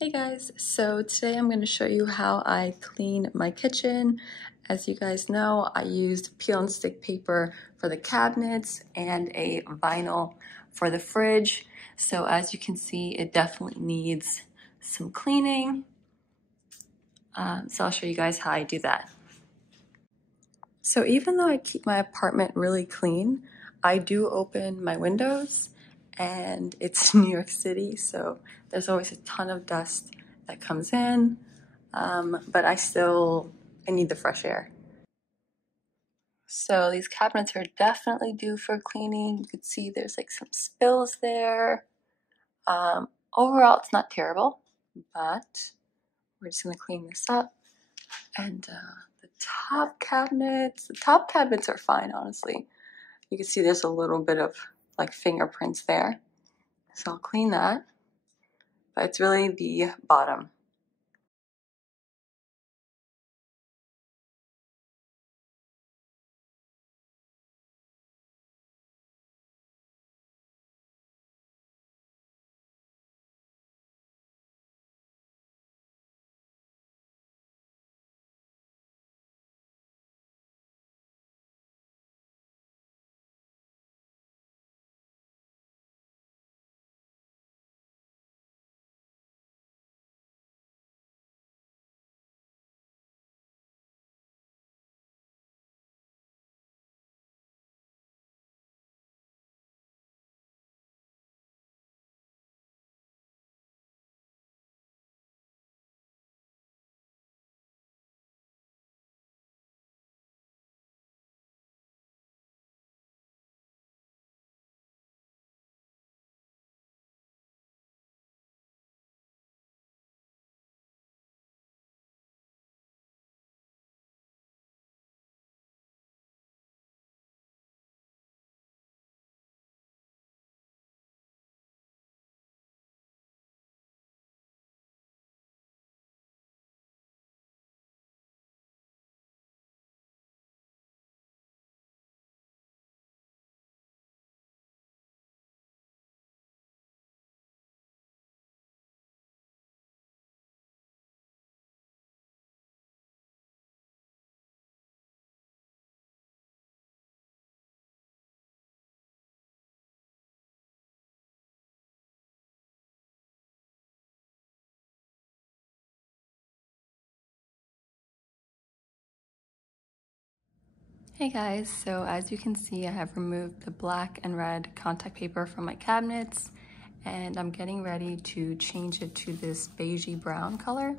Hey guys, so today I'm going to show you how I clean my kitchen. As you guys know, I used peel and stick paper for the cabinets and a vinyl for the fridge. So as you can see, it definitely needs some cleaning. So I'll show you guys how I do that. So even though I keep my apartment really clean, I do open my windows, and it's New York City, so there's always a ton of dust that comes in, but I need the fresh air. So these cabinets are definitely due for cleaning. You can see there's like some spills there. Overall, it's not terrible, but we're just gonna clean this up. And the top cabinets are fine, honestly. You can see there's a little bit of like fingerprints there. So I'll clean that, but it's really the bottom. Hey guys, so as you can see, I have removed the black and red contact paper from my cabinets, and I'm getting ready to change it to this beigey brown color.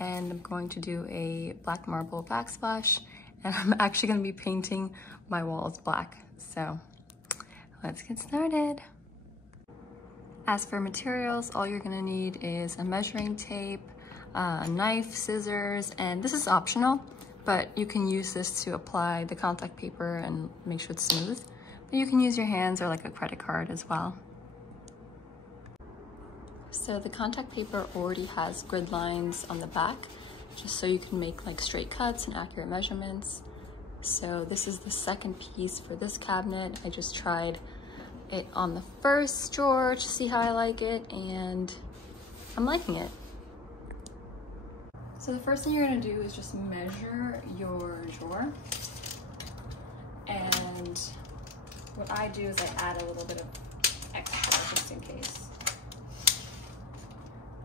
And I'm going to do a black marble backsplash, and I'm actually going to be painting my walls black. So let's get started. As for materials, all you're gonna need is a measuring tape, a knife, scissors, and this is optional, but you can use this to apply the contact paper and make sure it's smooth. But you can use your hands or like a credit card as well. So the contact paper already has grid lines on the back, just so you can make like straight cuts and accurate measurements. So this is the second piece for this cabinet. I just tried it on the first drawer to see how I like it, and I'm liking it. So the first thing you're gonna do is just measure your drawer. And what I do is I add a little bit of extra just in case.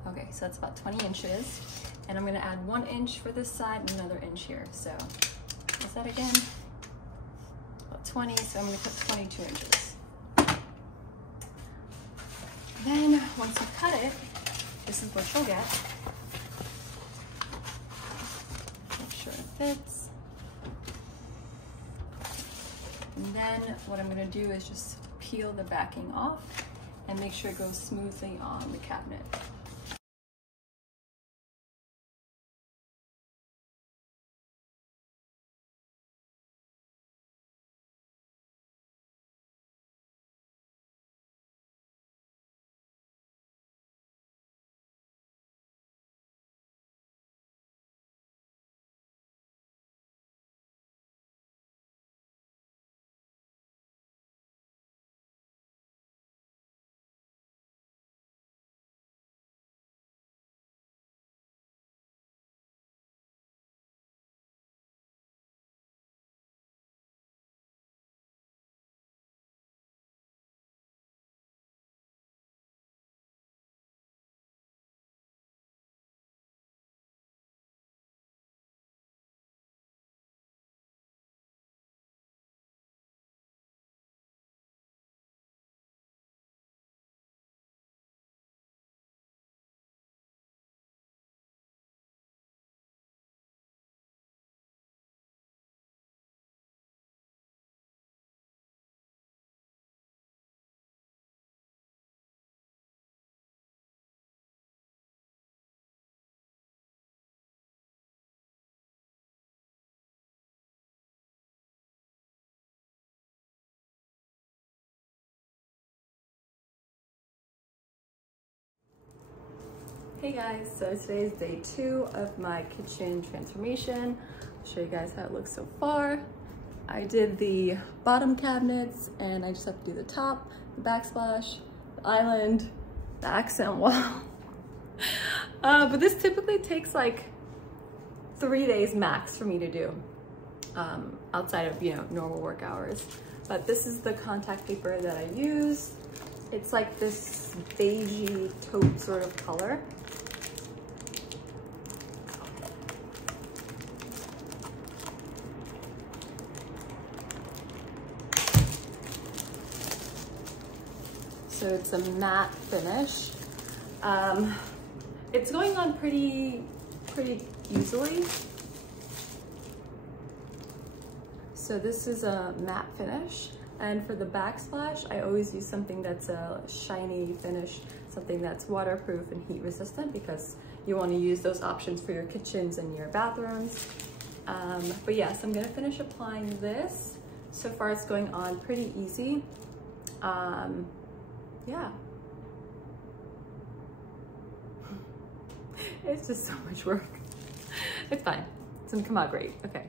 Okay, so that's about 20 inches. And I'm gonna add 1 inch for this side and another inch here. So what's that again? About 20, so I'm gonna put 22 inches. Then once you cut it, this is what you'll get. Make sure it fits. And then what I'm gonna do is just peel the backing off and make sure it goes smoothly on the cabinet. Hey guys, so today is day 2 of my kitchen transformation. I'll show you guys how it looks so far. I did the bottom cabinets and I just have to do the top, the backsplash, the island, the accent wall. But this typically takes like 3 days max for me to do outside of, normal work hours. But this is the contact paper that I use. It's like this beigey taupe sort of color. So it's a matte finish. It's going on pretty easily. So this is a matte finish. And for the backsplash, I always use something that's a shiny finish, something that's waterproof and heat resistant, because you want to use those options for your kitchens and your bathrooms. But yes, I'm gonna finish applying this. So far it's going on pretty easy. Yeah. It's just so much work. It's fine. It's gonna come out great. Okay.